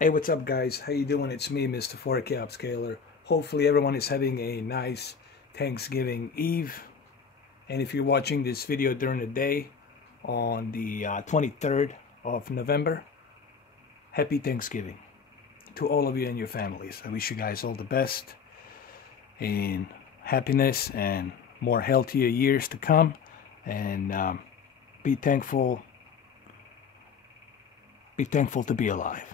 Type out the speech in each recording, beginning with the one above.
Hey, what's up guys? How you doing? It's me, Mr. 4K Upscaler. Hopefully everyone is having a nice Thanksgiving Eve. And if you're watching this video during the day on the 23rd of November, happy Thanksgiving to all of you and your families. I wish you guys all the best in happiness and more healthier years to come. And be thankful to be alive.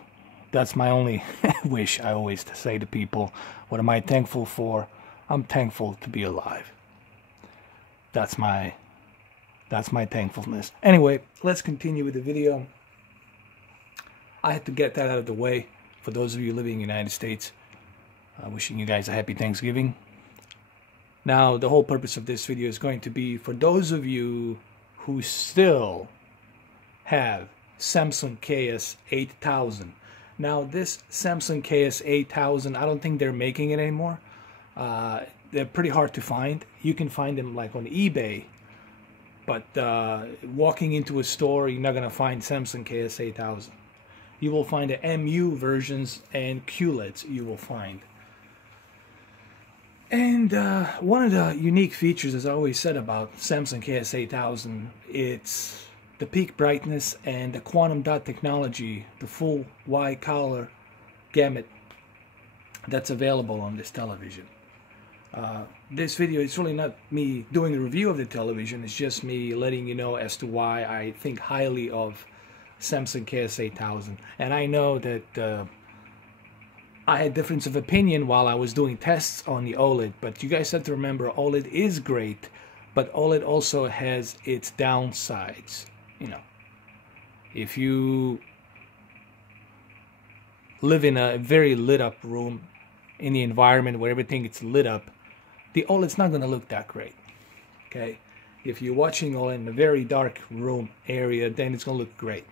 That's my only wish I always say to people. What am I thankful for? I'm thankful to be alive. That's my thankfulness. Anyway, let's continue with the video. I had to get that out of the way for those of you living in the United States. Wishing you guys a happy Thanksgiving. Now, the whole purpose of this video is going to be for those of you who still have Samsung Ks-8000. Now, this Samsung Ks-8000, I don't think they're making it anymore. They're pretty hard to find. You can find them like on eBay, but walking into a store, you're not going to find Samsung Ks-8000. You will find the MU versions and QLEDs you will find. And one of the unique features, as I always said about Samsung Ks-8000, it's the peak brightness and the quantum dot technology, the full wide color gamut that's available on this television. This video is really not me doing a review of the television, it's just me letting you know as to why I think highly of Samsung Ks-8000. And I know that I had difference of opinion while I was doing tests on the OLED, but you guys have to remember OLED is great, but OLED also has its downsides. You know, if you live in a very lit up room, in the environment where everything is lit up, the OLED's not going to look that great. Okay, if you're watching OLED in a very dark room area, then it's going to look great.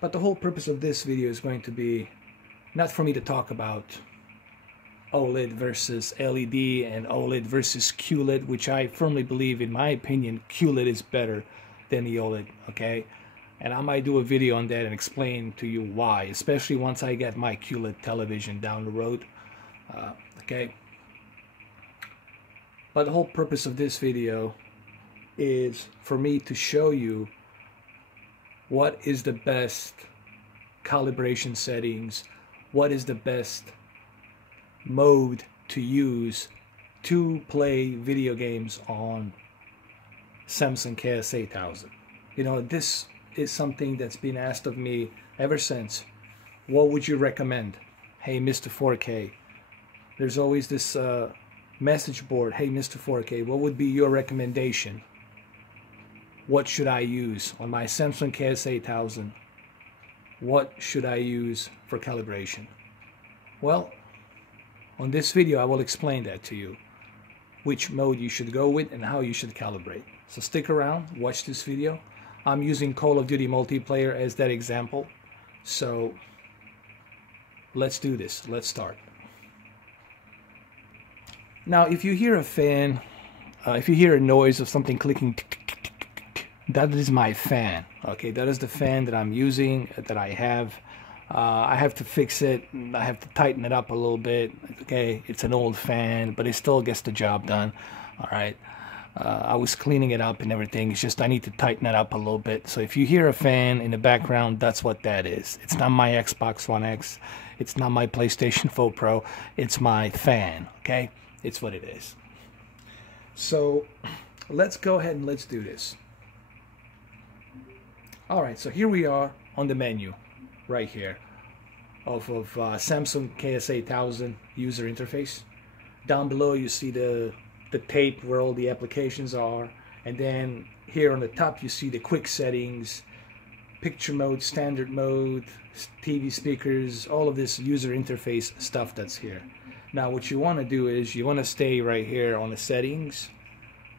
But the whole purpose of this video is going to be not for me to talk about OLED versus LED and OLED versus QLED, which I firmly believe, in my opinion, QLED is better than the OLED, okay? And I might do a video on that and explain to you why, especially once I get my QLED television down the road, okay? But the whole purpose of this video is for me to show you what is the best calibration settings, what is the best mode to use to play video games on Samsung Ks-8000. You know, this is something that's been asked of me ever since. What would you recommend? Hey, Mr. 4K. There's always this message board. Hey, Mr. 4K, what would be your recommendation? What should I use on my Samsung Ks-8000? What should I use for calibration? Well, on this video, I will explain that to you. Which mode you should go with and how you should calibrate. So stick around, watch this video. I'm using Call of Duty multiplayer as that example. So let's do this. Let's start. Now, if you hear a fan, if you hear a noise of something clicking, that is my fan. Okay, that is the fan that I'm using, that I have. I have to fix it. I have to tighten it up a little bit. Okay, it's an old fan, but it still gets the job done. All right. I was cleaning it up and everything. It's just I need to tighten it up a little bit. So if you hear a fan in the background, that's what that is. It's not my Xbox One X. It's not my PlayStation 4 Pro. It's my fan. Okay, it's what it is. So let's go ahead and let's do this. All right. So here we are on the menu. Right here of Samsung Ks-8000 user interface. Down below you see the tape where all the applications are, and then here on the top you see the quick settings, picture mode, standard mode, TV speakers, all of this user interface stuff that's here. Now what you want to do is you want to stay right here on the settings,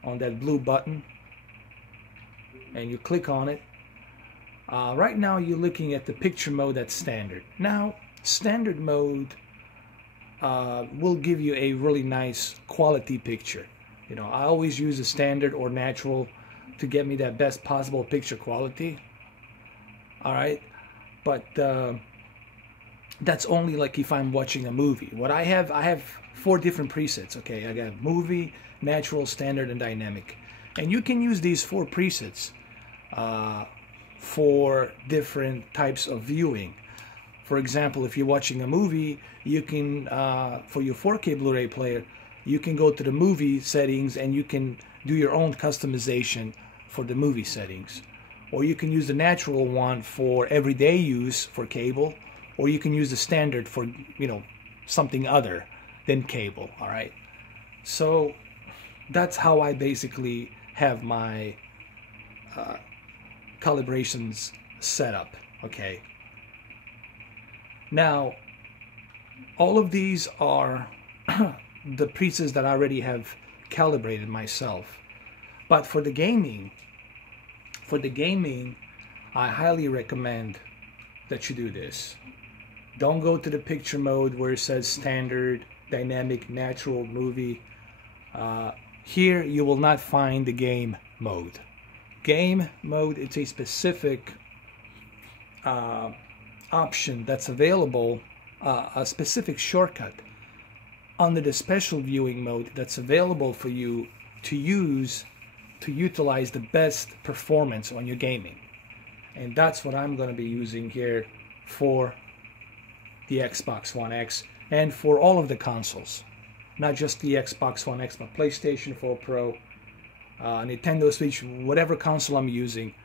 on that blue button, and you click on it. Right now you're looking at the picture mode that's standard. Now standard mode will give you a really nice quality picture. You know, I always use a standard or natural to get me that best possible picture quality. All right, but that's only like if I'm watching a movie. What I have 4 different presets. Okay, I got movie, natural, standard, and dynamic, and you can use these 4 presets for different types of viewing. For example, if you're watching a movie, you can for your 4K Blu-ray player, you can go to the movie settings and you can do your own customization for the movie settings. Or you can use the natural one for everyday use for cable, or you can use the standard for, you know, something other than cable. All right, so that's how I basically have my calibrations set up. Okay, now all of these are the presets that I already have calibrated myself, but for the gaming, I highly recommend that you do this. Don't go to the picture mode where it says standard, dynamic, natural, movie. Here you will not find the game mode. Game mode, it's a specific option that's available, a specific shortcut under the special viewing mode that's available for you to use to utilize the best performance on your gaming. And that's what I'm going to be using here for the Xbox One X and for all of the consoles. Not just the Xbox One X, but PlayStation 4 Pro, Nintendo Switch, whatever console I'm using,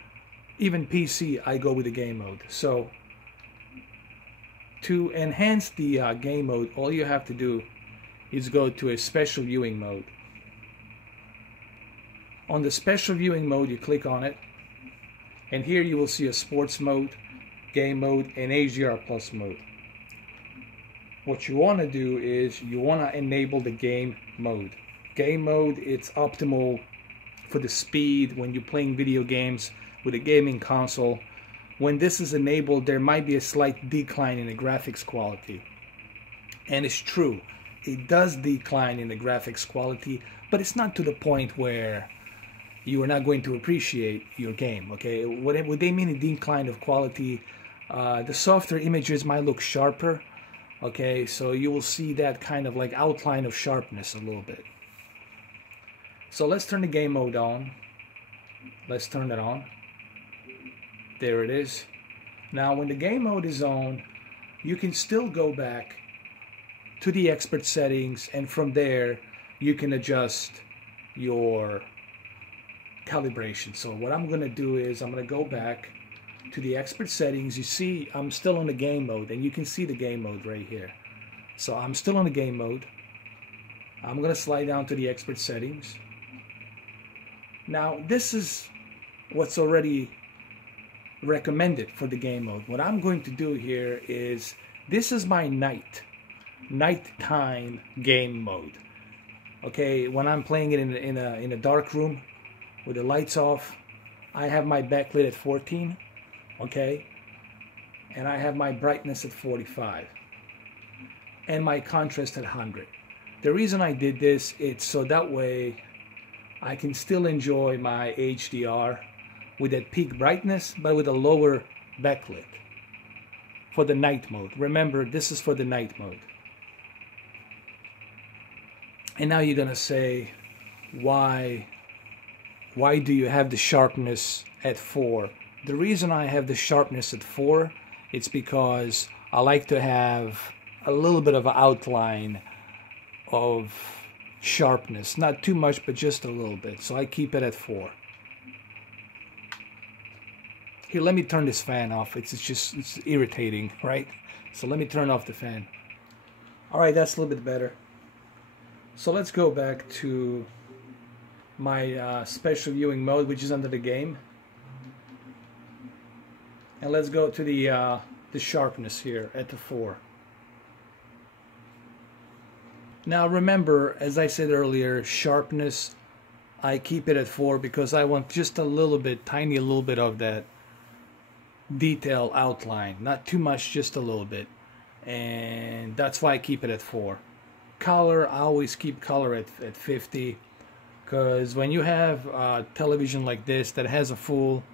even PC, I go with the game mode. So to enhance the game mode, all you have to do is go to a special viewing mode. On the special viewing mode, you click on it, and here you will see a sports mode, game mode, and HDR plus mode. What you want to do is you want to enable the game mode. Game mode, it's optimal for the speed when you're playing video games with a gaming console. When this is enabled, there might be a slight decline in the graphics quality. And it's true, it does decline in the graphics quality, but it's not to the point where you are not going to appreciate your game. Okay, what they mean a decline of quality, the softer images might look sharper. Okay, so you will see that kind of like outline of sharpness a little bit. So let's turn the game mode on. Let's turn it on. There it is. Now when the game mode is on, you can still go back to the expert settings, and from there you can adjust your calibration. So what I'm going to do is I'm going to go back to the expert settings. You see I'm still on the game mode, and you can see the game mode right here. So I'm still on the game mode. I'm going to slide down to the expert settings. Now this is what's already recommended for the game mode. What I'm going to do here is, this is my nighttime game mode. Okay, when I'm playing it in a dark room with the lights off, I have my backlit at 14, okay, and I have my brightness at 45 and my contrast at 100. The reason I did this, it's so that way I can still enjoy my HDR with that peak brightness, but with a lower backlit for the night mode. Remember, this is for the night mode. And now you're gonna say, why do you have the sharpness at 4? The reason I have the sharpness at 4, it's because I like to have a little bit of an outline of sharpness. Not too much, but just a little bit. So I keep it at 4. Here, let me turn this fan off. It's irritating, right? So let me turn off the fan. All right, that's a little bit better. So let's go back to my special viewing mode, which is under the game. And let's go to the sharpness here at the 4. Now remember, as I said earlier, sharpness, I keep it at 4 because I want just a little bit, tiny little bit of that detail outline. Not too much, just a little bit. And that's why I keep it at 4. Color, I always keep color at 50, because when you have a television like this that has a full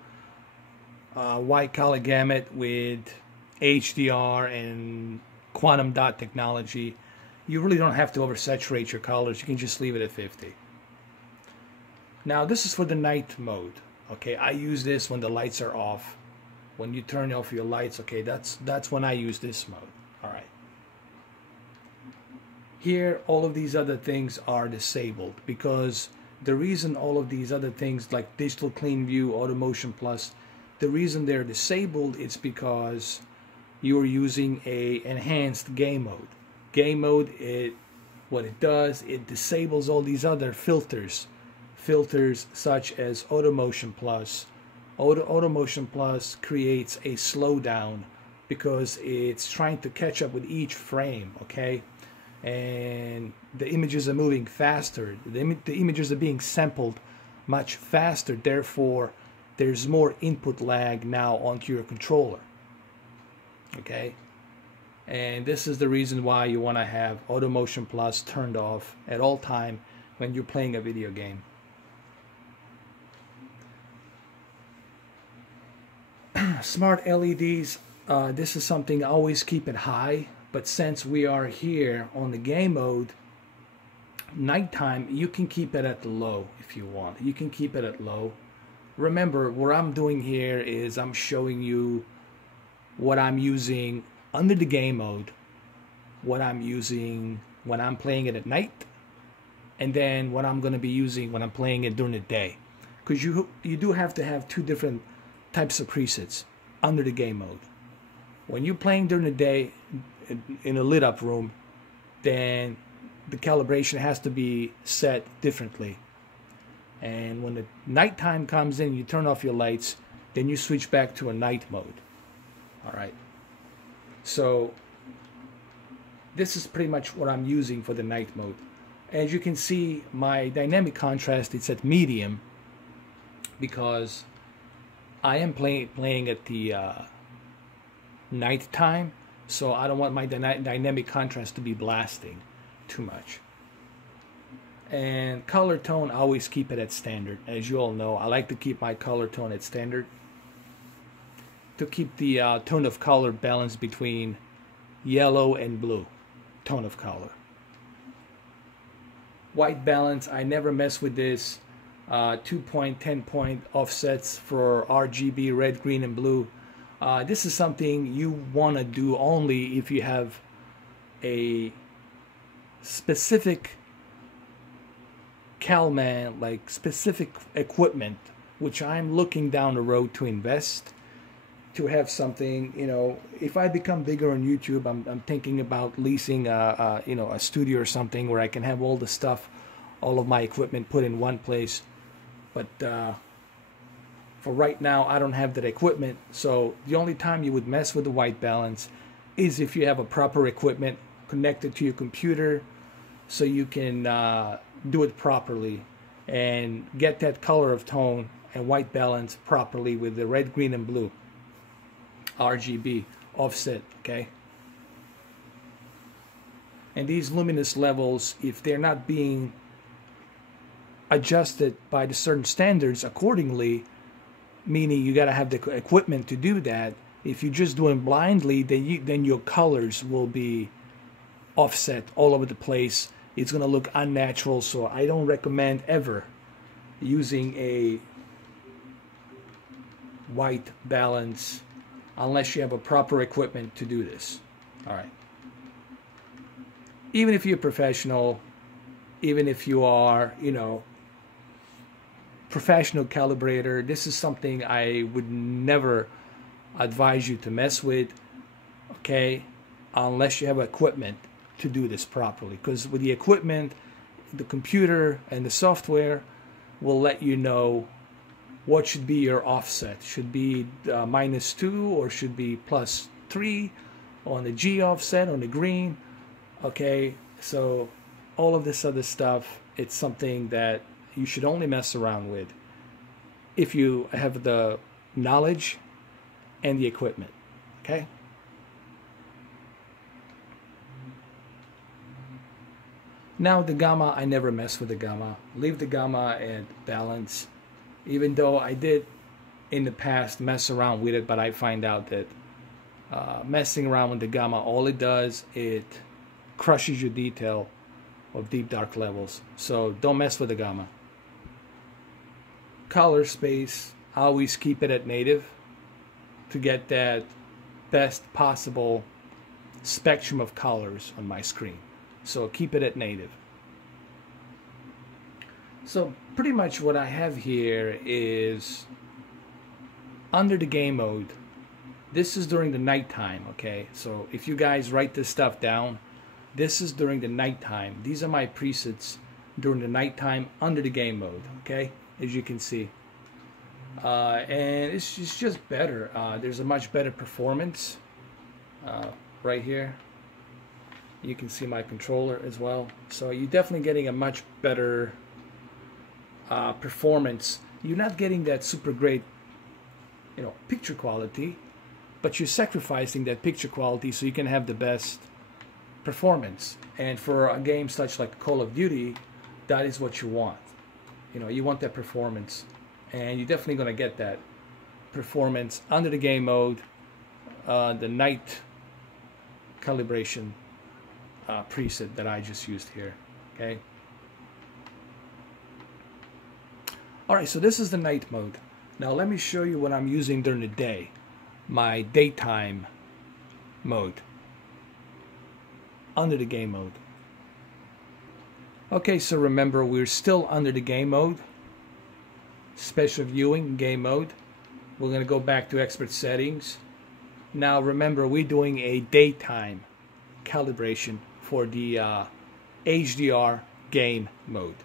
white color gamut with HDR and quantum dot technology, you really don't have to oversaturate your colors. You can just leave it at 50. Now this is for the night mode. Okay, I use this when the lights are off. When you turn off your lights, okay, that's when I use this mode. All right. Here, all of these other things are disabled because the reason all of these other things like Digital Clean View, Auto Motion Plus, the reason they're disabled is because you're using a enhanced game mode. Game mode, what it does, it disables all these other filters such as Auto Motion Plus. Auto Motion Plus creates a slowdown because it's trying to catch up with each frame, okay? And the images are moving faster. The images are being sampled much faster. Therefore, there's more input lag now onto your controller, okay? And this is the reason why you want to have Auto Motion Plus turned off at all time when you're playing a video game. Smart LEDs, this is something I always keep it high, but since we are here on the game mode, nighttime, you can keep it at low if you want. You can keep it at low. Remember, what I'm doing here is I'm showing you what I'm using under the game mode, what I'm using when I'm playing it at night, and then what I'm going to be using when I'm playing it during the day. Because you do have to have two different types of presets under the game mode. When you're playing during the day in a lit up room, then the calibration has to be set differently. And when the nighttime comes in, you turn off your lights, then you switch back to a night mode. All right. So this is pretty much what I'm using for the night mode. As you can see, my dynamic contrast, it's at medium because I am playing at the night time, so I don't want my dynamic contrast to be blasting too much. And color tone, I always keep it at standard. As you all know, I like to keep my color tone at standard to keep the tone of color balance between yellow and blue tone of color. White balance, I never mess with this. 2-point, 10-point offsets for RGB, red, green, and blue. This is something you want to do only if you have a specific CalMan, like specific equipment, which I'm looking down the road to invest, to have something, you know, if I become bigger on YouTube, I'm thinking about leasing a studio or something where I can have all the stuff, all of my equipment put in one place. But for right now, I don't have that equipment. So the only time you would mess with the white balance is if you have a proper equipment connected to your computer, so you can do it properly and get that color of tone and white balance properly with the red, green, and blue RGB offset, okay? And these luminous levels, if they're not being adjusted by the certain standards accordingly, meaning you got to have the equipment to do that. If you're just doing blindly, then your colors will be offset all over the place. It's going to look unnatural, so I don't recommend ever using a white balance unless you have a proper equipment to do this. All right. Even if you're a professional, even if you are, you know, professional calibrator, this is something I would never advise you to mess with, okay, unless you have equipment to do this properly. Because with the equipment, the computer and the software will let you know what should be your offset. Should be -2 or should be +3 on the G offset, on the green. Okay, so all of this other stuff, it's something that you should only mess around with if you have the knowledge and the equipment, okay? Now the gamma, I never mess with the gamma. Leave the gamma at balance, even though I did in the past mess around with it, but I find out that messing around with the gamma, all it does, it crushes your detail of deep dark levels. So don't mess with the gamma. Color space, always keep it at native to get that best possible spectrum of colors on my screen. So keep it at native. So pretty much what I have here is under the game mode. This is during the nighttime, okay? So if you guys write this stuff down, this is during the nighttime. These are my presets during the nighttime under the game mode, okay? As you can see. And it's just better. There's a much better performance right here. You can see my controller as well. So you're definitely getting a much better performance. You're not getting that super great, picture quality, but you're sacrificing that picture quality so you can have the best performance. And for a game such like Call of Duty, that is what you want. You want that performance, and you're definitely going to get that performance under the game mode, the night calibration preset that I just used here. Okay. All right, so this is the night mode. Now let me show you what I'm using during the day, my daytime mode under the game mode. Okay, so remember, we're still under the game mode, special viewing, game mode. We're going to go back to expert settings. Now remember, we're doing a daytime calibration for the HDR game mode.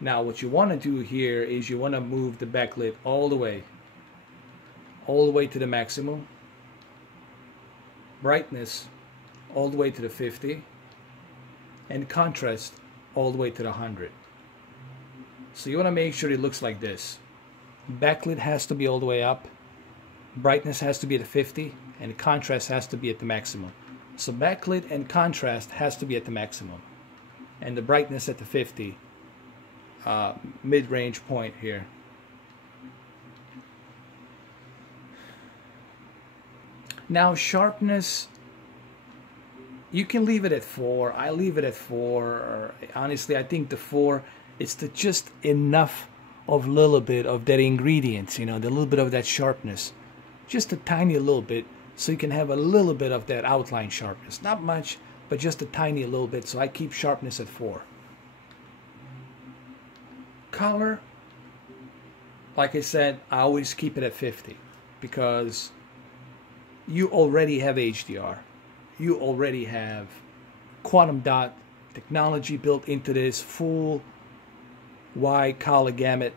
Now what you want to do here is you want to move the backlit all the way to the maximum, brightness all the way to the 50, and contrast all the way to the 100. So you want to make sure it looks like this. Backlit has to be all the way up, brightness has to be at 50, and contrast has to be at the maximum. So backlit and contrast has to be at the maximum, and the brightness at the 50 mid-range point here. Now sharpness, you can leave it at 4. I leave it at 4. Honestly, I think the 4, it's just enough of a little bit of that ingredients, the little bit of that sharpness. Just a tiny little bit, so you can have a little bit of that outline sharpness. Not much, but just a tiny little bit, so I keep sharpness at 4. Color, like I said, I always keep it at 50 because you already have HDR. You already have quantum dot technology built into this full wide color palette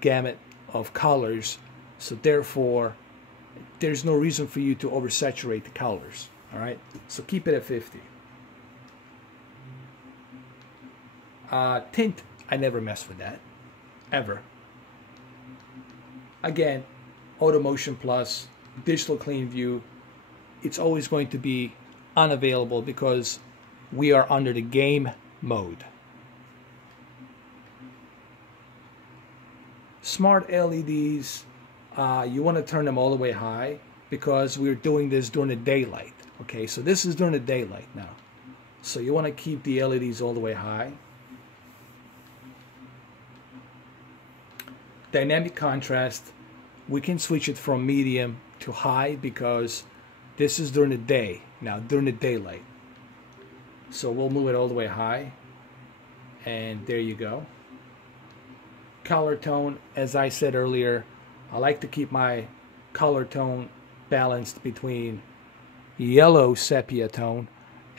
gamut of colors. So therefore, there's no reason for you to oversaturate the colors. All right, so keep it at 50. Tint, I never mess with that, ever. Again, Auto Motion Plus, Digital Clean View, it's always going to be unavailable because we are under the game mode. Smart LEDs, you want to turn them all the way high because we're doing this during the daylight. Okay, so this is during the daylight now. So you want to keep the LEDs all the way high. Dynamic contrast, we can switch it from medium to high because this is during the day, now during the daylight. So we'll move it all the way high, and there you go. Color tone, as I said earlier, I like to keep my color tone balanced between yellow sepia tone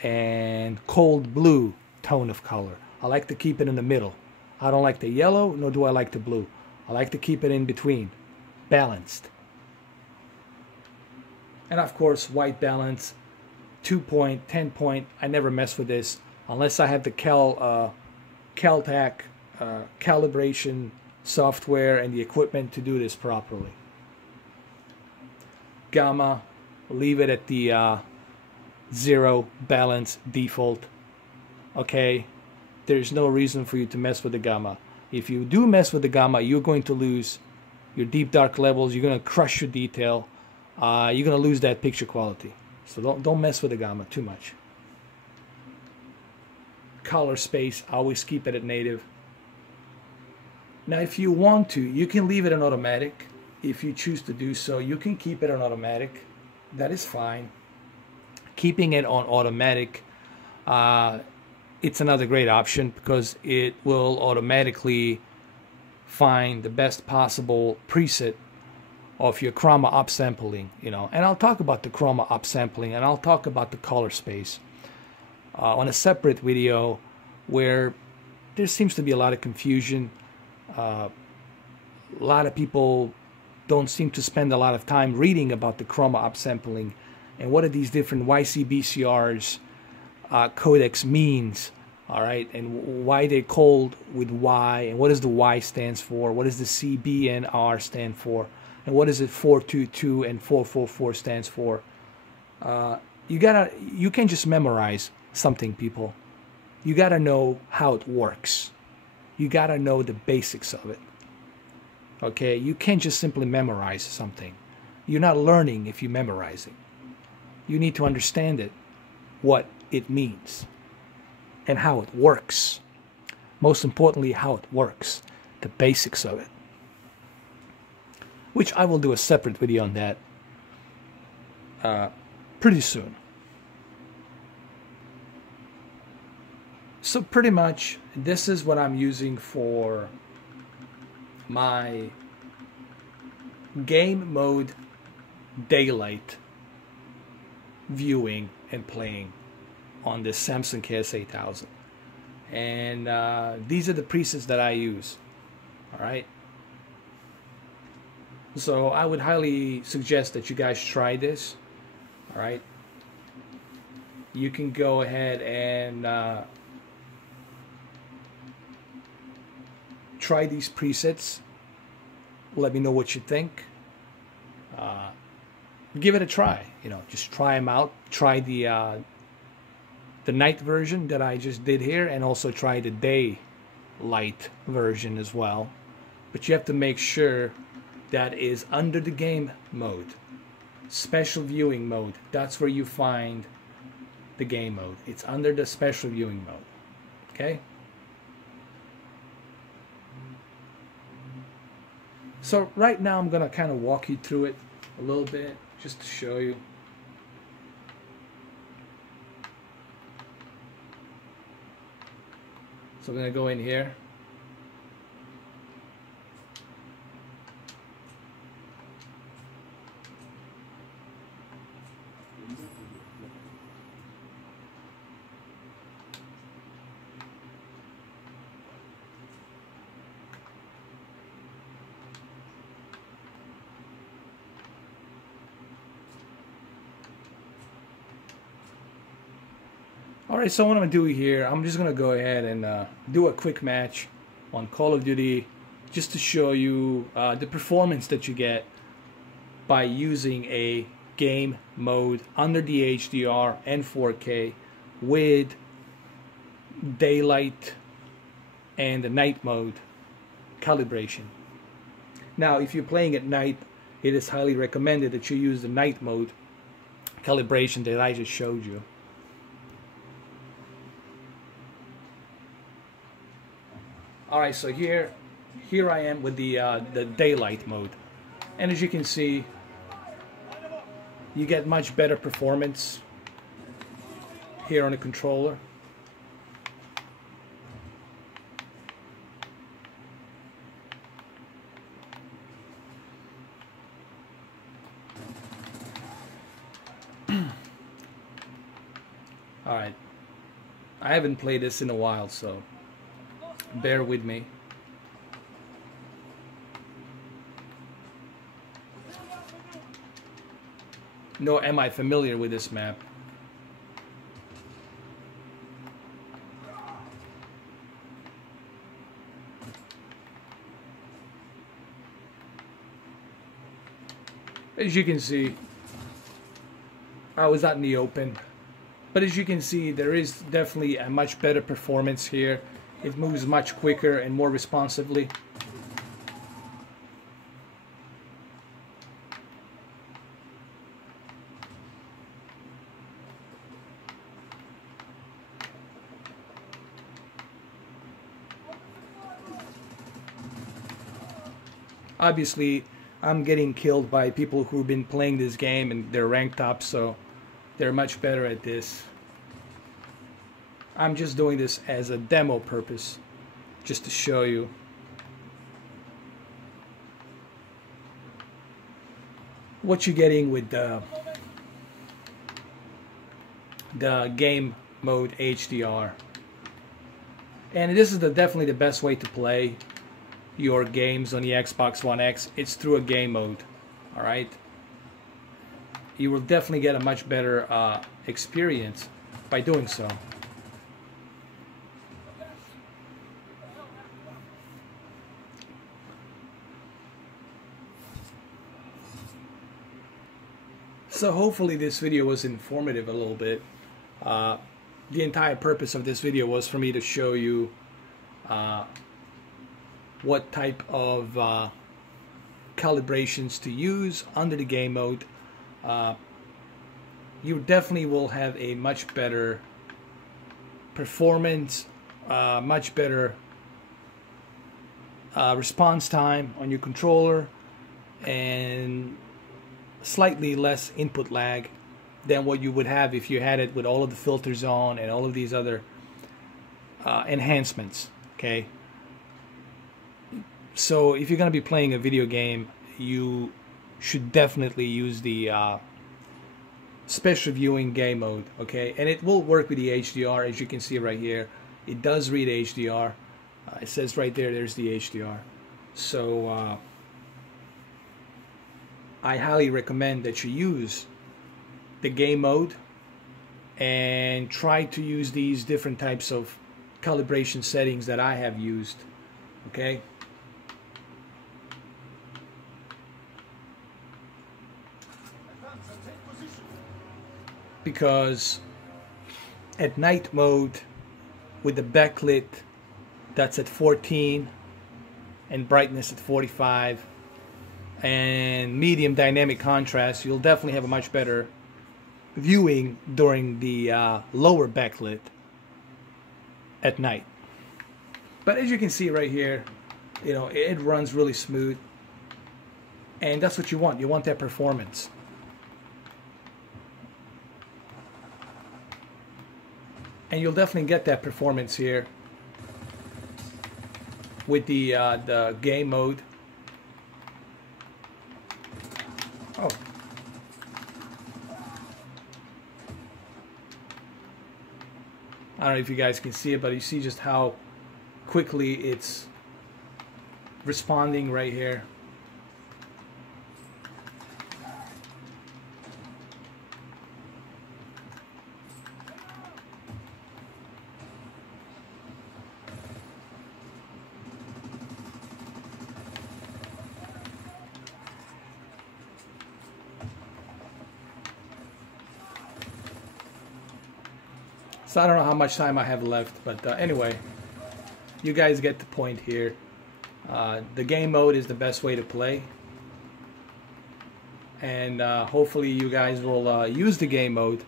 and cold blue tone of color. I like to keep it in the middle. I don't like the yellow, nor do I like the blue. I like to keep it in between, balanced. And of course, white balance, 2-point, 10-point. I never mess with this unless I have the Caltech calibration software and the equipment to do this properly. Gamma, leave it at the 0 balance default. Okay, there's no reason for you to mess with the gamma. If you do mess with the gamma, you're going to lose your deep dark levels, you're going to crush your detail. You're going to lose that picture quality. So don't mess with the gamma too much. Color space, always keep it at native. Now if you want to, you can leave it on automatic. If you choose to do so, you can keep it on automatic. That is fine. Keeping it on automatic, it's another great option because it will automatically find the best possible preset of your chroma upsampling, you know. And I'll talk about the chroma upsampling, and I'll talk about the color space on a separate video where there seems to be a lot of confusion. A lot of people don't seem to spend a lot of time reading about the chroma upsampling and what are these different YCBCRs codecs means, all right, and why they're called with Y, and what does the Y stands for, what does the CBNR stand for, and what does it 422 and 444 stands for. You can't just memorize something, people. You gotta know how it works. You gotta know the basics of it. Okay, you can't just simply memorize something. You're not learning if you memorize it. You need to understand it, what it means, and how it works. Most importantly, how it works, the basics of it. Which I will do a separate video on that pretty soon. So pretty much, this is what I'm using for my game mode daylight viewing and playing on this Samsung Ks-8000. And these are the presets that I use. Alright? So I would highly suggest that you guys try this. Alright? You can go ahead and try these presets. Let me know what you think. Give it a try. You know, just try them out. Try the night version that I just did here, and also try the daylight version as well. But you have to make sure that is under the game mode, special viewing mode. That's where you find the game mode. It's under the special viewing mode. Okay. So right now I'm gonna kind of walk you through it a little bit just to show you. So I'm gonna go in here. Alright, so what I'm going to do here, I'm just going to go ahead and do a quick match on Call of Duty just to show you the performance that you get by using a game mode under the HDR and 4K with daylight and the night mode calibration. Now, if you're playing at night, it is highly recommended that you use the night mode calibration that I just showed you. Alright, so here I am with the daylight mode, and as you can see, you get much better performance here on the controller. Alright, I haven't played this in a while, so bear with me. Nor am I familiar with this map. As you can see, I was out in the open, but as you can see, there is definitely a much better performance here. It moves much quicker and more responsively. obviously I'm getting killed by people who've been playing this game and they're ranked up, so they're much better at this. I'm just doing this as a demo purpose, just to show you. What you're getting with the game mode HDR. And this is definitely the best way to play your games on the Xbox One X. It's through a game mode. Alright? You will definitely get a much better experience by doing so. So hopefully this video was informative a little bit. The entire purpose of this video was for me to show you what type of calibrations to use under the game mode. You definitely will have a much better performance, much better response time on your controller, and slightly less input lag than what you would have if you had it with all of the filters on and all of these other enhancements. Okay, so if you're going to be playing a video game, you should definitely use the special viewing game mode. Okay, and it will work with the HDR, as you can see right here. It does read HDR. It says right there, there's the HDR. So I highly recommend that you use the game mode and try to use these different types of calibration settings that I have used. Okay? Because at night mode with the backlit that's at 14 and brightness at 45 and medium dynamic contrast, you'll definitely have a much better viewing during the lower backlit at night. But as you can see right here, you know, it runs really smooth, and that's what you want. You want that performance. And you'll definitely get that performance here with the game mode. Oh. I don't know if you guys can see it, but you see just how quickly it's responding right here. So I don't know how much time I have left, but anyway, you guys get the point here. The game mode is the best way to play, and hopefully you guys will use the game mode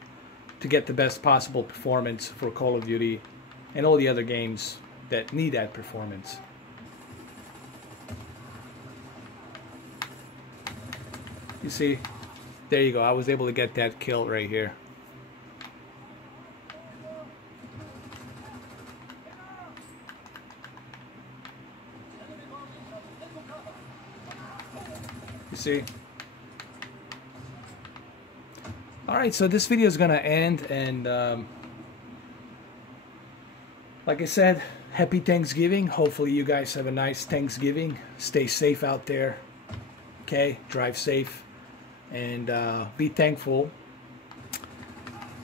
to get the best possible performance for Call of Duty and all the other games that need that performance. You see, there you go. I was able to get that kill right here. You see? Alright, so this video is gonna end, and like I said, happy Thanksgiving. Hopefully you guys have a nice Thanksgiving. Stay safe out there. Okay? Drive safe, and be thankful.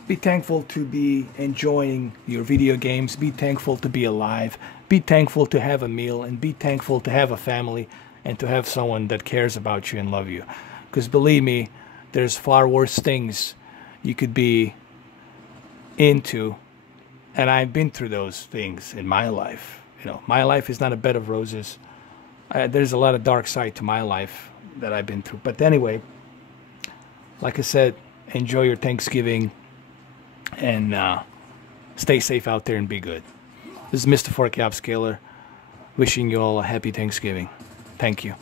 Be thankful to be enjoying your video games. Be thankful to be alive. Be thankful to have a meal, and be thankful to have a family and to have someone that cares about you and love you. Because believe me, there's far worse things you could be into, and I've been through those things in my life. You know, my life is not a bed of roses. There's a lot of dark side to my life that I've been through. But anyway, like I said, enjoy your Thanksgiving, and stay safe out there and be good. This is Mr. 4K Upscaler, wishing you all a happy Thanksgiving. Thank you.